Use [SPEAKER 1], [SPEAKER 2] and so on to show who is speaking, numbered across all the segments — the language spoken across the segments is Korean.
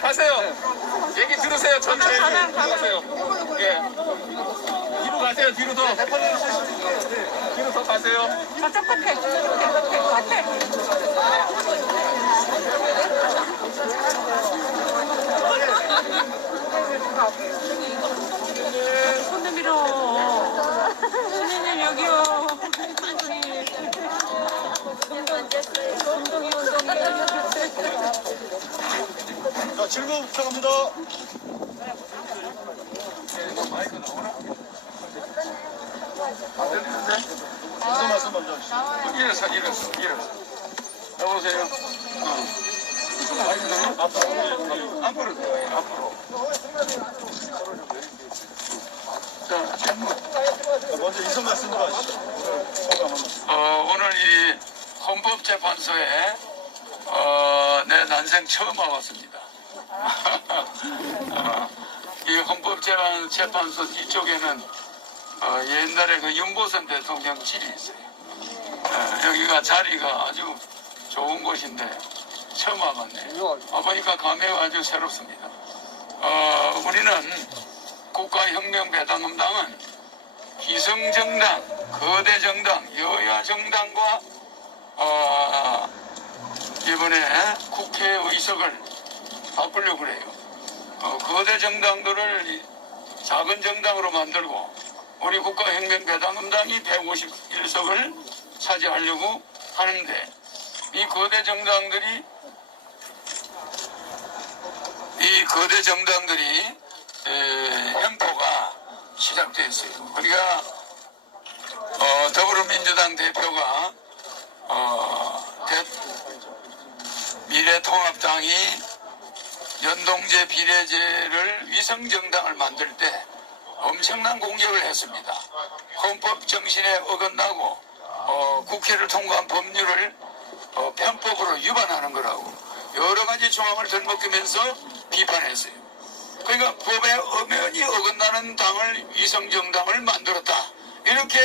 [SPEAKER 1] 가세요. 얘기 들으세요. 천천히 가세요. 예. 뒤로 가세요. 뒤로 더. 뒤로 더 가세요.
[SPEAKER 2] 저쪽 끝에, 끝에, 끝에. 손 내밀어. 손님 여기요. 운동이 운동이.
[SPEAKER 3] 부탁합니다.
[SPEAKER 1] 안 들리는데?
[SPEAKER 3] 무슨 말씀 먼저 하시죠?
[SPEAKER 1] 일어서, 일어서, 일어서. 여보세요? 어. 앞으로, 앞으로 들어가요, 앞으로. 자, 질문.
[SPEAKER 3] 자, 먼저 인성 말씀으로 하시죠. 소감 한 말씀.
[SPEAKER 1] 어, 오늘 이 헌법재판소에 어, 내 난생 처음 와봤습니다. 어, 이 헌법재판소 이쪽에는 어, 옛날에 그 윤보선 대통령 집이 있어요. 어, 여기가 자리가 아주 좋은 곳인데 처음 와봤네요. 와보니까 감회가 아주 새롭습니다. 어, 우리는 국가혁명배당금당은 기성정당, 거대 정당, 여야 정당과 어, 이번에 국회 의석을 바꾸려고 그래요. 어, 거대 정당들을 이 작은 정당으로 만들고 우리 국가혁명배당금당이 151석을 차지하려고 하는데 이 거대 정당들이 이 거대 정당들이 에, 횡포가 시작되어 있어요. 우리가 어, 더불어민주당 대표가 어, 대- 미래통합당이 연동제 비례제를 위성정당을 만들 때 엄청난 공격을 했습니다. 헌법 정신에 어긋나고 어, 국회를 통과한 법률을 어, 편법으로 위반하는 거라고 여러 가지 조항을 들먹이면서 비판했어요. 그러니까 법에 엄연히 어긋나는 당을 위성정당을 만들었다. 이렇게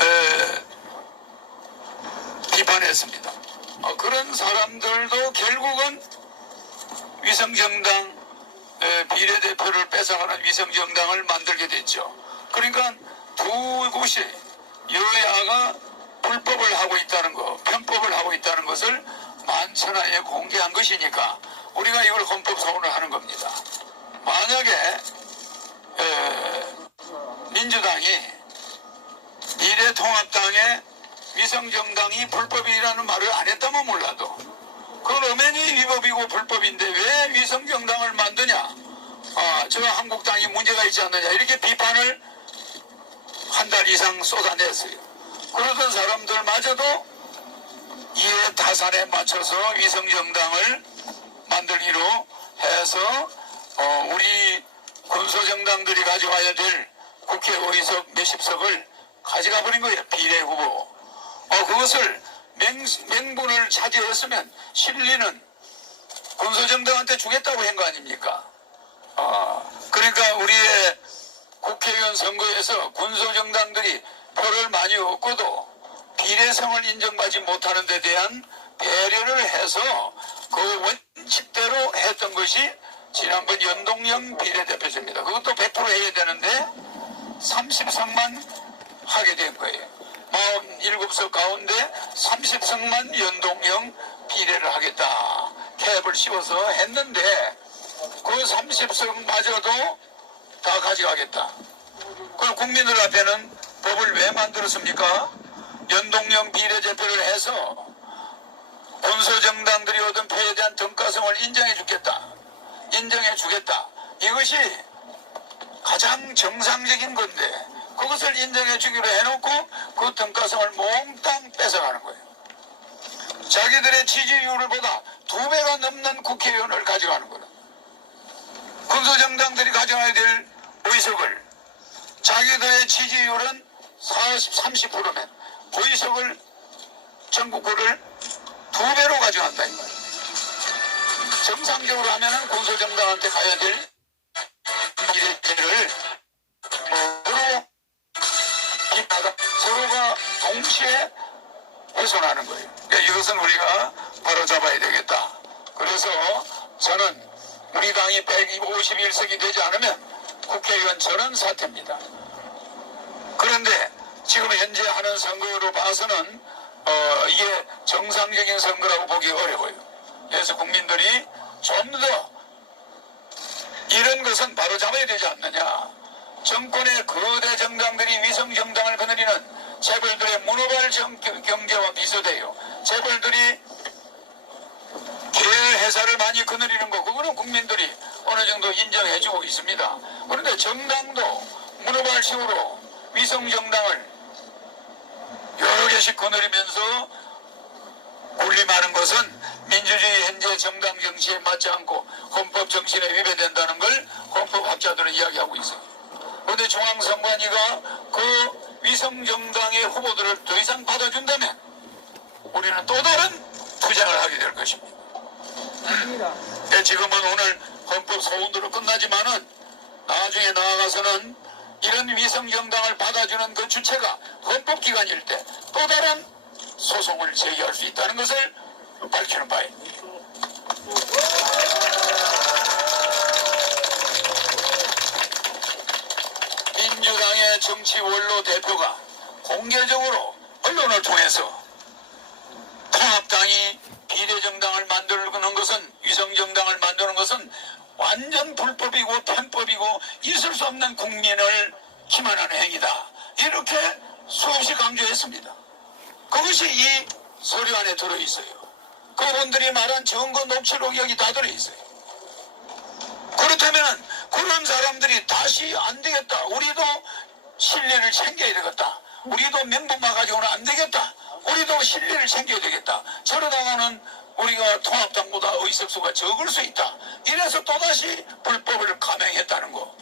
[SPEAKER 1] 에, 비판했습니다. 어, 그런 사람들도 결국은 위성정당 에, 비례대표를 뺏어가는 위성정당을 만들게 됐죠. 그러니까 두 곳이 여야가 불법을 하고 있다는 거, 편법을 하고 있다는 것을 만천하에 공개한 것이니까 우리가 이걸 헌법 소원을 하는 겁니다. 만약에 에, 민주당이 미래통합당의 위성정당이 불법이라는 말을 안 했다면 몰라도 그건 엄연히 위법이고 불법인데 왜 위성정당을 만드냐? 아, 저 한국당이 문제가 있지 않느냐? 이렇게 비판을 한 달 이상 쏟아냈어요. 그러던 사람들마저도 이에 타산에 맞춰서 위성정당을 만들기로 해서 어, 우리 군소정당들이 가져가야 될 국회 의석 몇십 석을 가져가 버린 거예요. 비례 후보. 어, 그것을 맹, 명분을 차지했으면 실리는 군소정당한테 주겠다고 한 거 아닙니까 아, 그러니까 우리의 국회의원 선거에서 군소정당들이 표를 많이 얻고도 비례성을 인정받지 못하는 데 대한 배려를 해서 그 원칙대로 했던 것이 지난번 연동형 비례대표제입니다. 그것도 100% 해야 되는데 30석만 하게 된 거예요. 47석 가운데 30석만 연동형 비례를 하겠다. 캡을 씌워서 했는데 그 30석마저도 다 가져가겠다. 그럼 국민들 앞에는 법을 왜 만들었습니까? 연동형 비례제표를 해서 군소정당들이 얻은 표에 대한 등가성을 인정해 주겠다. 인정해 주겠다. 이것이 가장 정상적인 건데 그것을 인정해 주기로 해놓고 그 등가성을 몽땅 뺏어가는 거예요. 자기들의 지지율을 보다 두 배가 넘는 국회의원을 가져가는 거예요. 군소정당들이 가져가야 될 의석을 자기들의 지지율은 40, 30%면 의석을 전국구를 두 배로 가져간다 이 말이에요. 정상적으로 하면은 군소정당한테 가야 될 동시에 훼손하는 거예요. 그러니까 이것은 우리가 바로 잡아야 되겠다. 그래서 저는 우리 당이 151석이 되지 않으면 국회의원 전원 사퇴입니다. 그런데 지금 현재 하는 선거로 봐서는 어, 이게 정상적인 선거라고 보기 어려워요. 그래서 국민들이 좀 더 이런 것은 바로 잡아야 되지 않느냐. 정권의 거대 정당들이 위성 정당을 거느리는 재벌들의 문호발 정- 경제와 비슷해요. 재벌들이 계열 회사를 많이 거느리는 거 그거는 국민들이 어느 정도 인정해주고 있습니다. 그런데 정당도 문호발식으로 위성 정당을 여러 개씩 거느리면서 군림하는 것은 민주주의 현재 정당 정치에 맞지 않고 헌법 정신에 위배된다는 걸 헌법학자들은 이야기하고 있어요. 그런데 중앙선관위가 그 위성 정당의 후보들을 더 이상 받아준다면 우리는 또 다른 투쟁을 하게 될 것입니다. 네, 지금은 오늘 헌법 소원으로 끝나지만은 나중에 나아가서는 이런 위성 정당을 받아주는 그 주체가 헌법기관일 때 또 다른 소송을 제기할 수 있다는 것을 밝히는 바입니다. 민주당의 정치 원로 대표가 공개적으로 언론을 통해서 통합당이 비례정당을 만드는 것은 위성정당을 만드는 것은 완전 불법이고 편법이고 있을 수 없는 국민을 기만하는 행위다. 이렇게 수없이 강조했습니다. 그것이 이 서류 안에 들어있어요. 그분들이 말한 증거 녹취록이 여기 다 들어있어요. 그렇다면 그런 사람들이 다시 안 되겠다. 우리도 신뢰를 챙겨야 되겠다. 우리도 명분만 가지고는 안 되겠다. 우리도 신뢰를 챙겨야 되겠다. 저러다가는 우리가 통합당보다 의석수가 적을 수 있다. 이래서 또다시 불법을 감행했다는 거.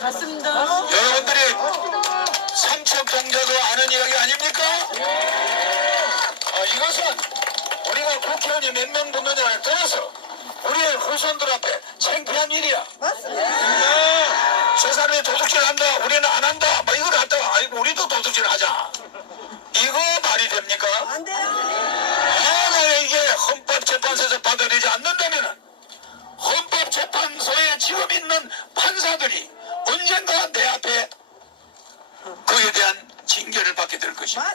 [SPEAKER 2] 맞습니다.
[SPEAKER 1] 여러분들이 삼척 동자도 아는 이야기 아닙니까? 어, 이것은 우리가 국회의원이 몇 명 붙느냐에 떠나서 우리의 후손들 앞에 창피한 일이야. 저 사람이 도둑질 한다, 우리는 안 한다, 뭐 이걸 갖다가, 아이고, 우리도 도둑질 하자. 이거 말이 됩니까?
[SPEAKER 4] 안 돼요.
[SPEAKER 1] 이게 헌법재판소에서 받아들이지 않는다면 헌법재판소에 지금 있는 판사들이 언젠가 내 앞에 그에 대한 징계를 받게 될 것입니다.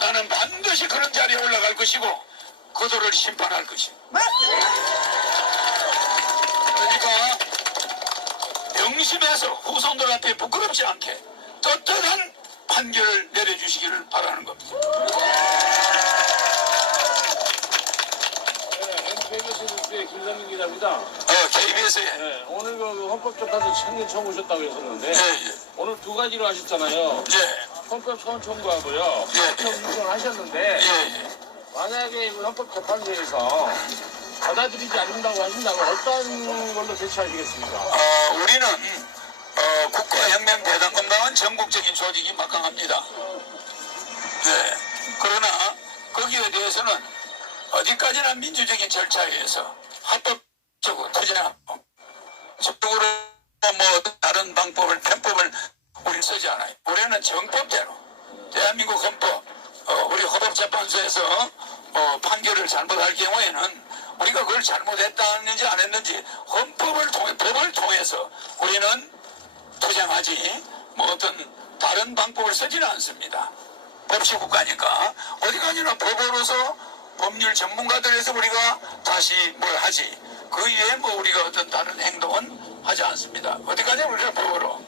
[SPEAKER 1] 나는 반드시 그런 자리에 올라갈 것이고 그들을 심판할 것이고 그러니까 명심해서 후손들 앞에 부끄럽지 않게 떳떳한 판결을 내려주시기를 바라는 겁니다.
[SPEAKER 5] 뉴스의 김상민 기자입니다.
[SPEAKER 1] 어, KBS에
[SPEAKER 5] 네, 오늘 그 헌법재판소 청년 처음 오셨다고 했었는데
[SPEAKER 1] 예, 예,
[SPEAKER 5] 오늘 두 가지로 하셨잖아요.
[SPEAKER 1] 예,
[SPEAKER 5] 헌법 소원 청구하고요.
[SPEAKER 1] 예, 예.
[SPEAKER 5] 하셨는데
[SPEAKER 1] 예, 예.
[SPEAKER 5] 만약에 이 헌법재판소에서 받아들이지 않는다고 하신다면 어떤 걸로 대처하시겠습니까?
[SPEAKER 1] 어, 우리는 어, 국가혁명대단검당은 전국적인 조직이 막강합니다. 네. 그러나 거기에 대해서는 어디까지나 민주적인 절차에 의해서 합법적으로 투쟁하고 적극으로 뭐 다른 방법을 편법을 우리 쓰지 않아요. 우리는 정법대로 대한민국 헌법 어, 우리 헌법재판소에서 어, 판결을 잘못할 경우에는 우리가 그걸 잘못했다는지 안 했는지 헌법을 통해 법을 통해서 우리는 투쟁하지 뭐 어떤 다른 방법을 쓰지는 않습니다. 법치 국가니까 어디 가니나 법으로서 법률 전문가들에서 우리가 다시 뭘 하지 그 이외에 뭐 우리가 어떤 다른 행동은 하지 않습니다. 어디 가냐 우리가 법으로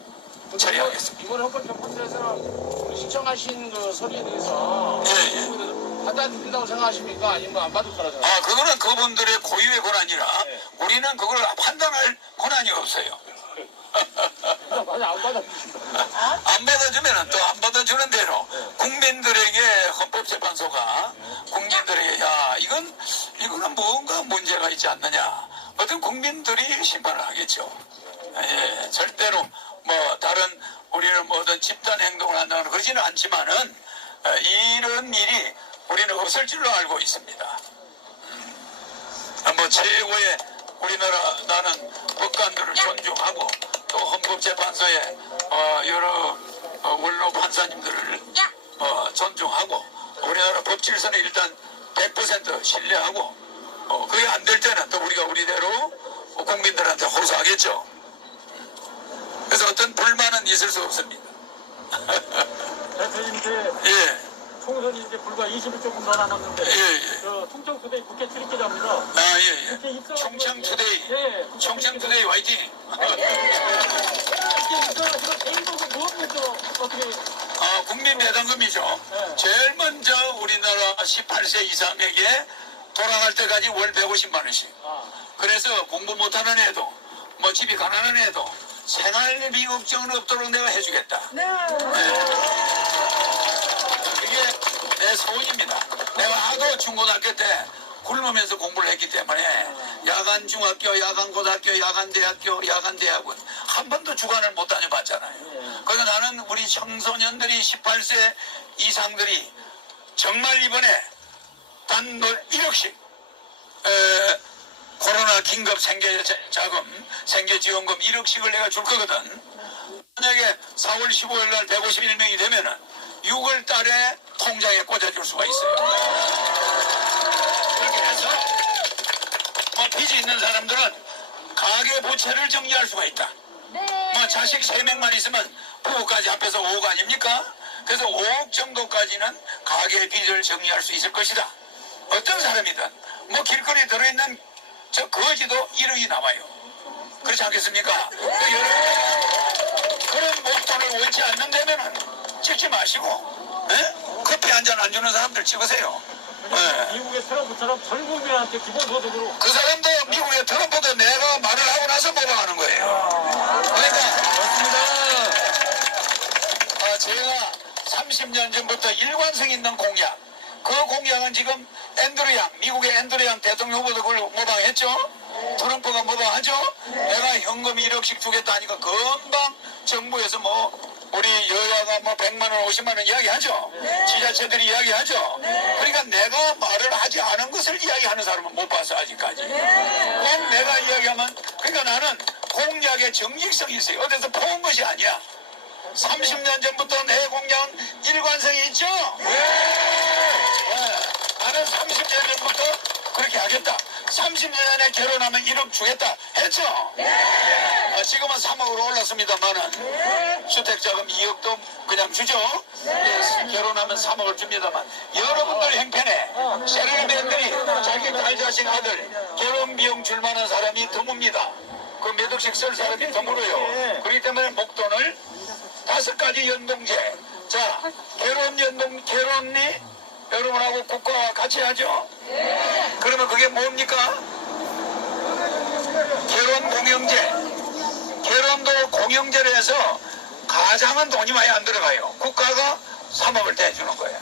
[SPEAKER 1] 처리하겠습니다.
[SPEAKER 5] 이번 헌법재판소에서는 신청하신 그 서류에 대해서
[SPEAKER 1] 예, 예.
[SPEAKER 5] 받아들인다고 생각하십니까? 아니면 안 받을 거라 생각하십니까?
[SPEAKER 1] 아 그거는 그분들의 고유의 권한이라
[SPEAKER 5] 네.
[SPEAKER 1] 우리는 그걸 판단할 권한이 없어요.
[SPEAKER 5] 안
[SPEAKER 1] 받아주면 또 안 받아주는 대로 국민들에게 헌법재판소가 국민들에게 야 이건 이거는 뭔가 문제가 있지 않느냐 어떤 국민들이 심판을 하겠죠. 예, 절대로 뭐 다른 우리는 뭐 어떤 집단 행동을 한다거나 그러지는 않지만은 어, 이런 일이 우리는 없을 줄로 알고 있습니다. 음, 뭐 최고의 우리나라 나는 법관들을 존중하고 또 헌법재판소의 어, 여러 어, 원로 판사님들을 어, 존 질서는 일단 100% 신뢰하고 어, 그게 안 될 때는 또 우리가 우리대로 국민들한테 호소하겠죠. 그래서 어떤 불만은 있을 수 없습니다.
[SPEAKER 3] 대표님
[SPEAKER 1] 예,
[SPEAKER 3] 총선이 이제 불과 20일 조금 더 남았는데
[SPEAKER 1] 예, 예.
[SPEAKER 3] 저 충청투데이 국회 출입기자입니다.
[SPEAKER 1] 아, 예, 예.
[SPEAKER 3] 입성
[SPEAKER 1] 총창투데이.
[SPEAKER 3] 예.
[SPEAKER 1] 총창투데이 화이팅!
[SPEAKER 3] 이렇게 입성하시고 개인적으로 무엇 먼저 어떻게
[SPEAKER 1] 아, 국민 배당금이죠.
[SPEAKER 3] 네.
[SPEAKER 1] 제일 먼저 우리나라 18세 이상에게 돌아갈 때까지 월 150만 원씩.
[SPEAKER 3] 아,
[SPEAKER 1] 그래서 공부 못하는 애도 뭐 집이 가난한 애도 생활비 걱정은 없도록 내가 해주겠다.
[SPEAKER 2] 네.
[SPEAKER 1] 내 소원입니다. 내가 하도 중고등학교 때 굶으면서 공부를 했기 때문에 야간 중학교, 야간 고등학교, 야간 대학교, 야간 대학원 한 번도 주간을 못 다녀봤잖아요. 그래서 나는 우리 청소년들이 18세 이상들이 정말 이번에 단돈 1억씩 에, 코로나 긴급 생계 자- 자금, 생계 지원금 1억씩을 내가 줄 거거든. 만약에 4월 15일 날 151명이 되면은 6월 달에 통장에 꽂아줄 수가 있어요. 그렇게 해서 뭐 빚이 있는 사람들은 가계 부채를 정리할 수가 있다. 뭐 자식 3명만 있으면 부부까지 합해서 5억 아닙니까? 그래서 5억 정도까지는 가계 빚을 정리할 수 있을 것이다. 어떤 사람이든 뭐 길거리에 들어있는 저 거지도 1억이 남아요. 그렇지 않겠습니까? 그러니까 여러분 그런 목돈을 원치 않는다면은 찍지 마시고 예? 커피 한 잔 안 주는 사람들 찍으세요. 예.
[SPEAKER 3] 미국의 트럼프처럼 전 국민한테 기본소득으로
[SPEAKER 1] 그 사람도 미국에 트럼프도 내가 말을 하고 나서 모방하는 거예요. 그러니까 아, 제가 30년 전부터 일관성 있는 공약 그 공약은 지금 앤드류 양 미국의 앤드류 양 대통령 후보도 그걸 모방했죠 트럼프가 모방하죠 내가 현금 1억씩 주겠다 하니까 금방 정부에서 뭐 우리 여야가 뭐 100만 원 50만 원 이야기하죠. 지자체들이 이야기하죠. 그러니까 내가 말을 하지 않은 것을 이야기하는 사람은 못 봤어 아직까지. 꼭 내가 이야기하면 그러니까 나는 공약의 정직성이 있어요. 어디서 퍼온 것이 아니야. 30년 전부터 내 공약은 일관성이 있죠? 네. 나는 30년 전부터 그렇게 하겠다. 30년에 결혼하면 1억 주겠다 했죠? 어, 지금은 3억으로 올랐습니다만은 주택자금 2억도 그냥 주죠? 예, 결혼하면 3억을 줍니다만 여러분들 행편에 셀럽맨들이 자기 딸 자식 아들 결혼 비용 줄 만한 사람이 드뭅니다. 그 몇 억씩 쓸 사람이 드물어요. 그렇기 때문에 목돈을 다섯 가지 연동제. 자, 결혼 연동, 결혼이 여러분하고 국가와 같이 하죠? 그러면 그게 뭡니까? 결혼 공영제. 결혼도 공영제를 해서 가장은 돈이 많이 안 들어가요. 국가가 3억을 대주는 거야.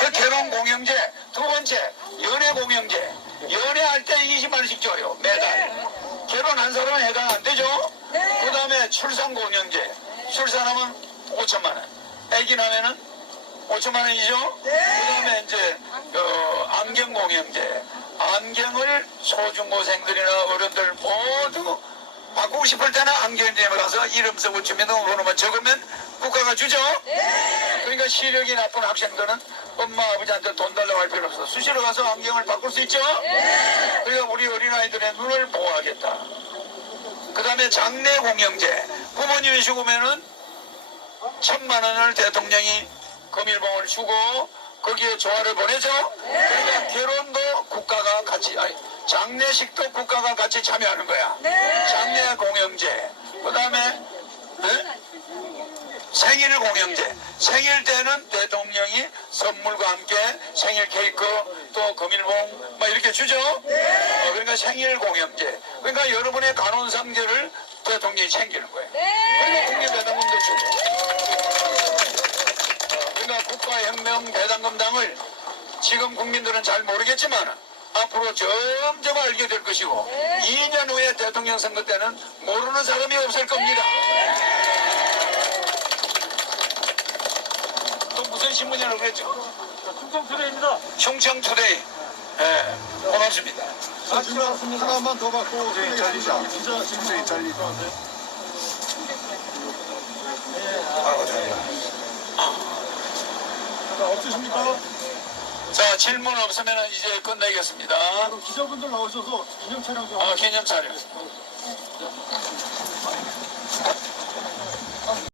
[SPEAKER 1] 그 결혼 공영제. 두 번째, 연애 공영제. 연애할 때 20만원씩 줘요. 매달. 결혼한 사람은 해당 안 되죠? 그 다음에 출산 공영제. 출산하면 5천만 원. 아기 나면은 5천만 원이죠? 그 다음에 이제, 어, 안경 공영제. 안경을 소중고생들이나 어른들 모두 바꾸고 싶을 때는 안경점에 가서 이름 쓰고 주민등록번호만 적으면 국가가 주죠? 그러니까 시력이 나쁜 학생들은 엄마 아버지한테 돈 달라고 할 필요 없어. 수시로 가서 안경을 바꿀 수 있죠? 그러니까 우리 어린아이들의 눈을 보호하겠다. 그 다음에 장례 공영제. 부모님이 죽으면은 천만 원을 대통령이 금일봉을 주고 거기에 조화를 보내죠. 그러니까 결혼도 국가가 같이 아니 장례식도 국가가 같이 참여하는 거야. 장례 공영제. 그 다음에 생일 공영제. 생일 때는 대통령이 선물과 함께 생일 케이크 또 금일봉 막 이렇게 주죠. 어, 그러니까 생일 공영제. 그러니까 여러분의 간혼상제를 대통령이 챙기는 거예요. 그리고 국민배당금도 주고. 그러니까 배당금당을 지금 국민들은 잘 모르겠지만 앞으로 점점 알게 될 것이고 2년 후에 대통령 선거 때는 모르는 사람이 없을 겁니다. 또 무슨 신문이라고 그랬죠?
[SPEAKER 3] 충청투데이입니다.
[SPEAKER 1] 충청투데이. 예, 고맙습니다.
[SPEAKER 3] 하나만 하나만 더 받고 네, 잘리자. 진짜 진짜 잘리자. 없으십니까?
[SPEAKER 1] 자, 질문 없으면 이제 끝내겠습니다.
[SPEAKER 6] 기자분들 나오셔서 기념 촬영 좀
[SPEAKER 1] 아, 기념 촬영.